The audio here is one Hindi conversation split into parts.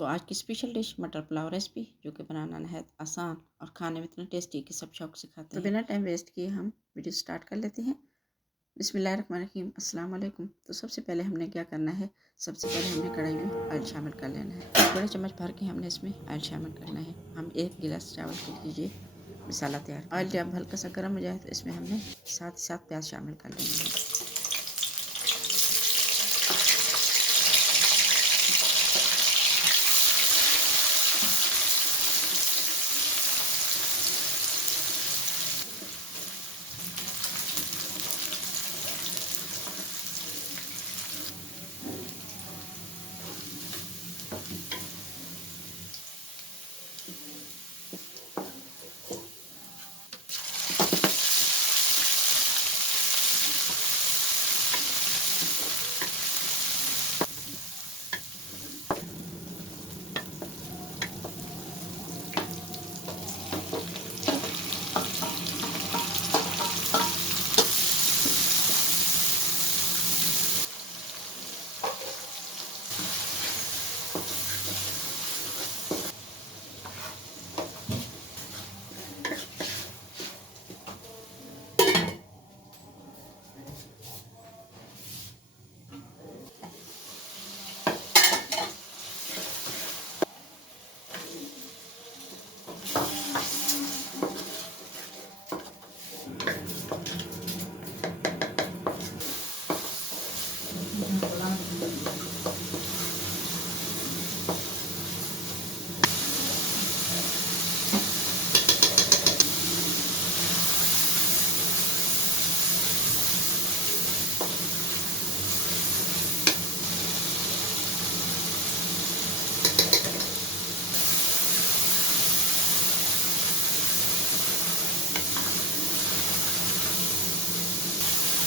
तो आज की स्पेशल डिश मटर पुलाव रेसिपी, जो कि बनाना नहायत आसान और खाने में इतना टेस्टी कि सब शौक से खाते हैं। तो बिना टाइम वेस्ट किए हम वीडियो स्टार्ट कर लेते हैं। बिस्मिल्लाहिर्रहमानिर्रहीम, अस्सलाम वालेकुम। तो सबसे पहले हमने क्या करना है, सबसे पहले हमने कढ़ाई में ऑयल शामिल कर लेना है। एक बड़ा चम्मच भर के हमने इसमें ऑयल शामिल करना है। हम 1 गिलास चावल के लिए मसाला तैयार। ऑयल जब हल्का सा गर्म हो जाए तो इसमें हमने साथ ही साथ प्याज शामिल कर लेना है।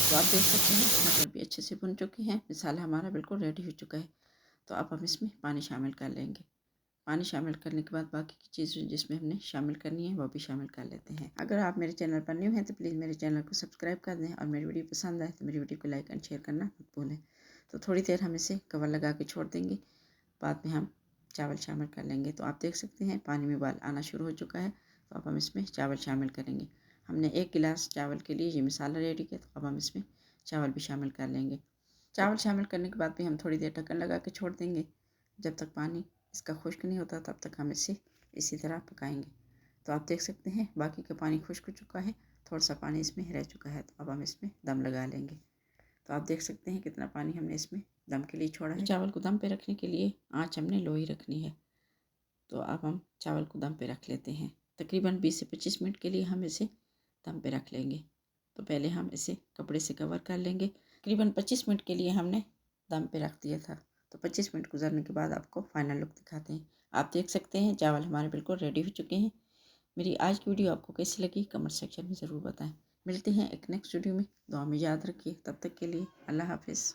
तो आप देख सकते हैं मटर भी अच्छे से भुन चुके हैं, मसाला हमारा बिल्कुल रेडी हो चुका है। तो अब हम इसमें पानी शामिल कर लेंगे। पानी शामिल करने के बाद बाकी की चीज़ें जिसमें हमने शामिल करनी है वो भी शामिल कर लेते हैं। अगर आप मेरे चैनल पर न्यू हैं तो प्लीज़ मेरे चैनल को सब्सक्राइब कर दें और मेरी वीडियो पसंद आए तो मेरी वीडियो को लाइक एंड शेयर करना मत भूलें। तो थोड़ी देर हम इसे कवर लगा के छोड़ देंगे, बाद में हम चावल शामिल कर लेंगे। तो आप देख सकते हैं पानी में उबाल आना शुरू हो चुका है। तो अब हम इसमें चावल शामिल करेंगे। हमने 1 गिलास चावल के लिए ये मसाला रेडी किया, तो अब हम इसमें चावल भी शामिल कर लेंगे। चावल शामिल करने के बाद भी हम थोड़ी देर ढक्कन लगा के छोड़ देंगे। जब तक पानी इसका खुश्क नहीं होता तब तक हम इसे इसी तरह पकाएंगे। तो आप देख सकते हैं बाकी का पानी खुश्क हो चुका है, थोड़ा सा पानी इसमें रह चुका है। तो अब हम इसमें दम लगा लेंगे। तो आप देख सकते हैं कितना पानी हमने इसमें दम के लिए छोड़ा है। चावल को दम पे रखने के लिए आँच हमने लो ही रखनी है। तो अब हम चावल को दम पे रख लेते हैं। तकरीबन 20 से 25 मिनट के लिए हम इसे दम पे रख लेंगे। तो पहले हम इसे कपड़े से कवर कर लेंगे। तकरीबन 25 मिनट के लिए हमने दम पे रख दिया था। तो 25 मिनट गुजरने के बाद आपको फाइनल लुक दिखाते हैं। आप देख सकते हैं चावल हमारे बिल्कुल रेडी हो चुके हैं। मेरी आज की वीडियो आपको कैसी लगी कमेंट सेक्शन में ज़रूर बताएं। मिलते हैं एक नेक्स्ट वीडियो में। दुआ में याद रखिए। तब तक के लिए अल्लाह हाफिज़।